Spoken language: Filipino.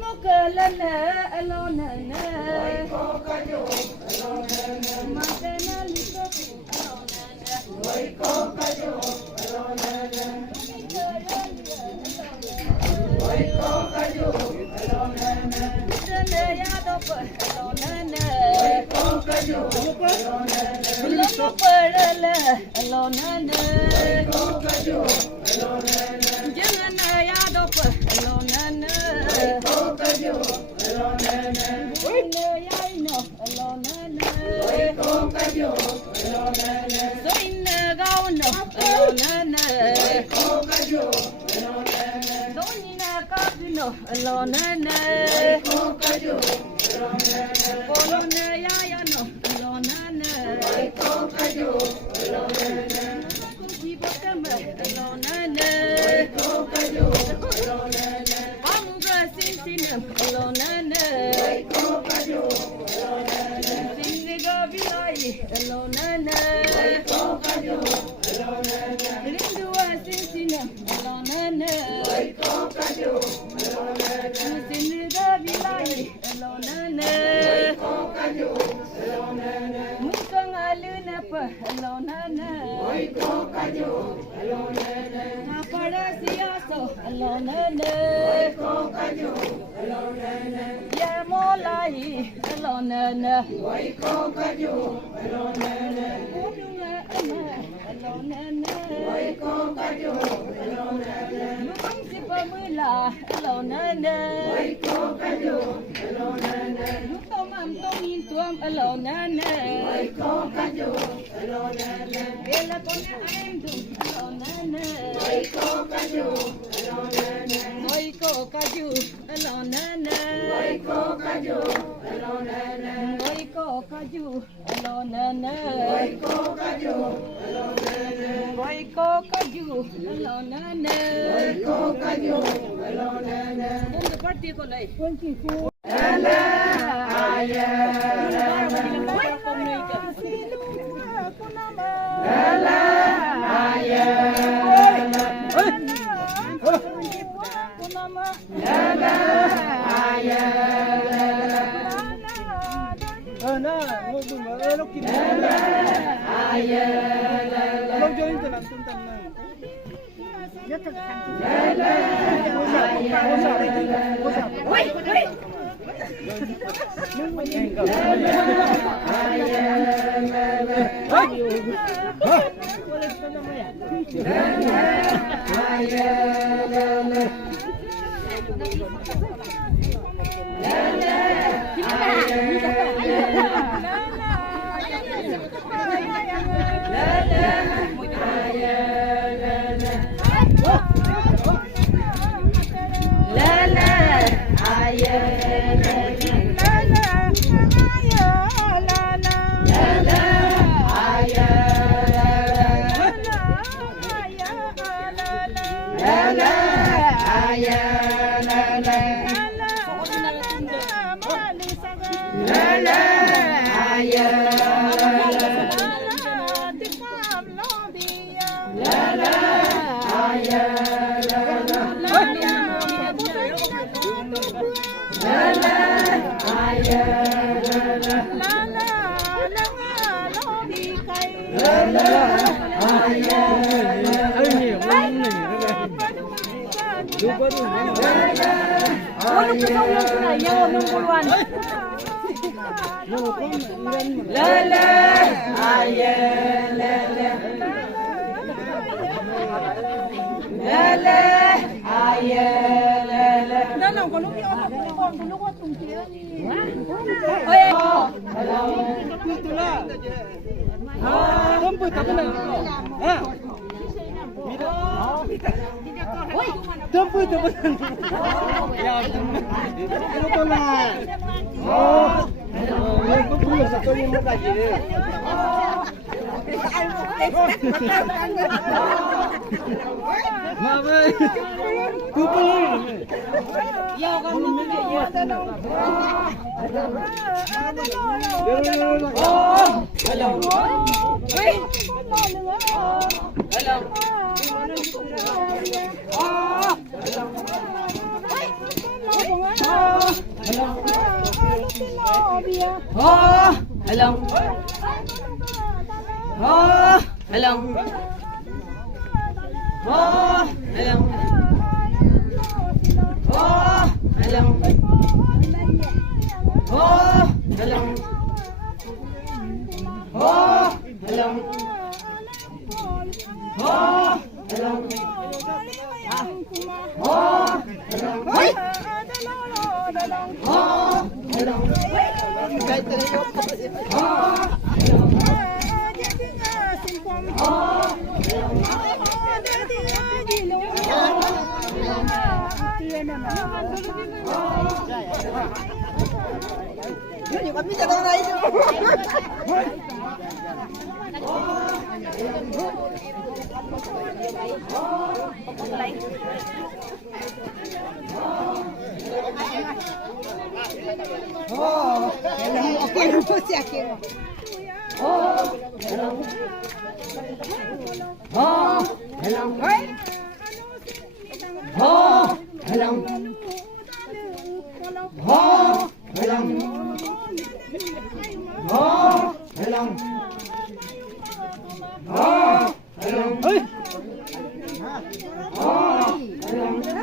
no kalana alona na matena liko alona na tene ya do alona na no padala alona na jangana ya do alona na no ya no alona na so inna ga no alona na donina ka no alona na alona ya ya no alona na kuji bakama alona na amuga sinsinam alona na sinniga bilai alona na rinduwa sinsinam alona na sinniga bilai alona na mukang aluna pa alona na pada siaso alona na ya molai alona na udunga ama alona na lukang si pamula alona na lukang amtong intuam alona na bela kona aimdum alona na Moiko kaju alona na Moiko kaju alona na Moiko kaju alona na Moiko kaju alona na Moiko kaju alona na Moiko kaju alona na Bunda party ko lai 24 ala aya ala aya Lala aya lala ana ngomong elok kini lala aya lala long join tu nak tentang nang lala aya woi woi Hello. Oh, alam. Oh, alam. Oh, alam. Oh, alam. Oh, alam. Oh, alam. Oh, alam. Oh, alam. Hoy! Oh, alam. Kahit na yung oh, yun, kami sa daw na ito. Oh, hello po si Akin. Oh, hello. Oh, hello. Oh, hello. Oh, hello. Oh, hello. Oh, hello. Hoy! Oh, hello.